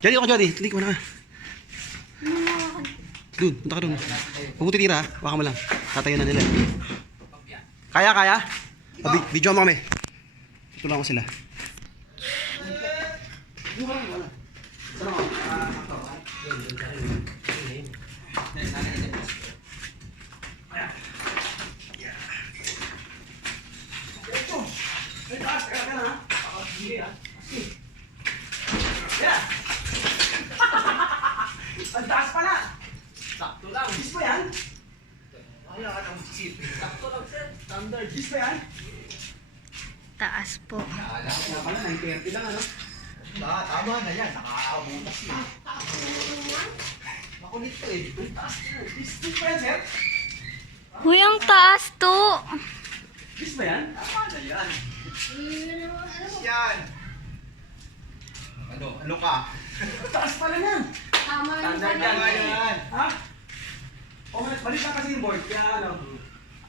Jody, ako Jody. Tulik mo na. Doon, punta ka doon. Huwag mo titira ha. Baka mo lang. Tatayo na nila. Kaya, kaya? Video mo kami. Tutulungan ko sila. Ang taas pala! Sakto lang. Gis ba yan? Wala ka nang sisip. Sakto lang, sir. Standard. Gis ba yan? Taas po. Kala ko. Kaya pala, 9:30 lang ano? Tama na yan. Nakakabutas yun. Makulit to eh. Ang taas yan. Gis ba yan, sir? Uy, ang taas to. Gis ba yan? Tama na yan. Yan. Ano ka? Ang taas pala yan! Standard Tama yan. Ha? O, balita kasi yung board, kaya ano?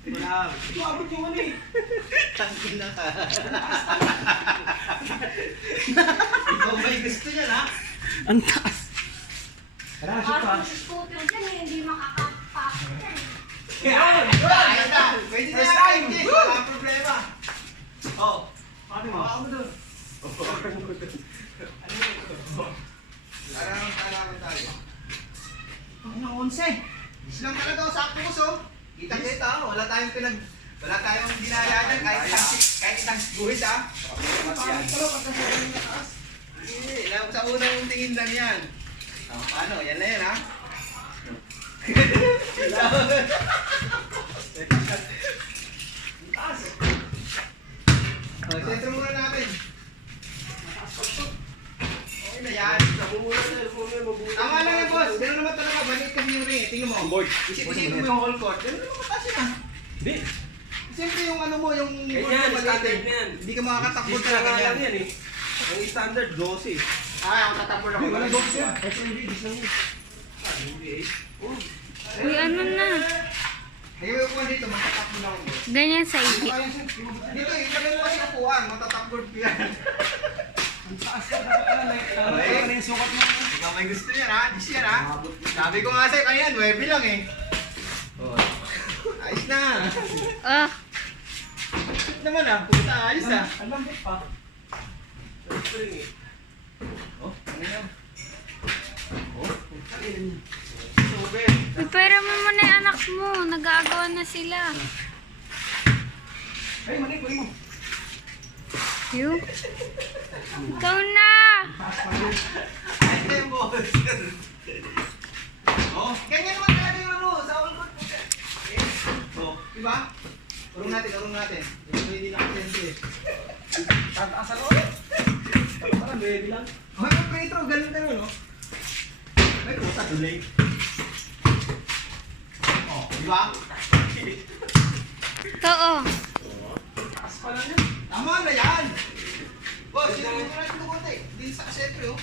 Wala. Ito abot yung ano eh. Tangkin na ka. Ikaw may gusto niyan ha? Ang taas! Tara, shoot pa. Parang scooter dyan eh, hindi makakapasok yan. Kaya Kaya na. Pwede na First yan. time. Yes, wala problema. Oh. Paano mo? Ako doon. Kailangan tayo. Ang 11. Is lang talaga sakto ko so. Kita-kita, wala tayong dinaya dyan kahit isang guhit ha. Parang pala, pagkasabi ng taas. Hindi, sa unang tingin lang yan. Paano? Yan na yan ha. Ang taas. Sentro muna natin. Okay na yan. Tama lang yan boss. Ganun naman talaga. Balik kasi yung ring. Tingnan mo. Board. Isipin mo yung whole court. Ganun naman mataas yun ha. Hindi. Siyempre yung ano mo, yung Ganyan, maliit standard eh. na yan. Hindi ka makakatakbo Gis talaga lang yan. yan eh. Ang standard, 12. Ako tatakbo na Hindi, ako. wala 12 yan. SMD, gis lang yun. Uy, ano na. Ayaw ko dito, matatakbo na ako. Ganyan sa ihi. Dito, ilagay mo kasi upuan. Matatakbo ko yan. Ang taas yan. Dapat pala, like, yung sukat mo. Ikaw may gusto yan ha. Dis yan ha. Sabi ko nga sa'yo kanina, 9 lang eh. Ayos na. Oh, Ayos naman ah. Puta, ayos ah. Ang lambot pa. Spring eh. Oh, ano yan? Sobe. uy, pero mo muna yung anak mo. Nag-aagawan na sila. Ay, mali mo. Yo. Ikaw na. Taas pa rin. Ayos na yung boss. Oh, ganyan naman talaga yung ano. Sa all court po. Oh, diba? Urong natin. Hindi na kasi eh. Tataas ano ulit. Parang baby lang. Oh, yung free throw, ganun no? May puta, tuloy. Oh, diba? Too. Taas pa lang yan. Tama na yan! Boss, sino mo na ito konti? Hindi sa siyempre oh.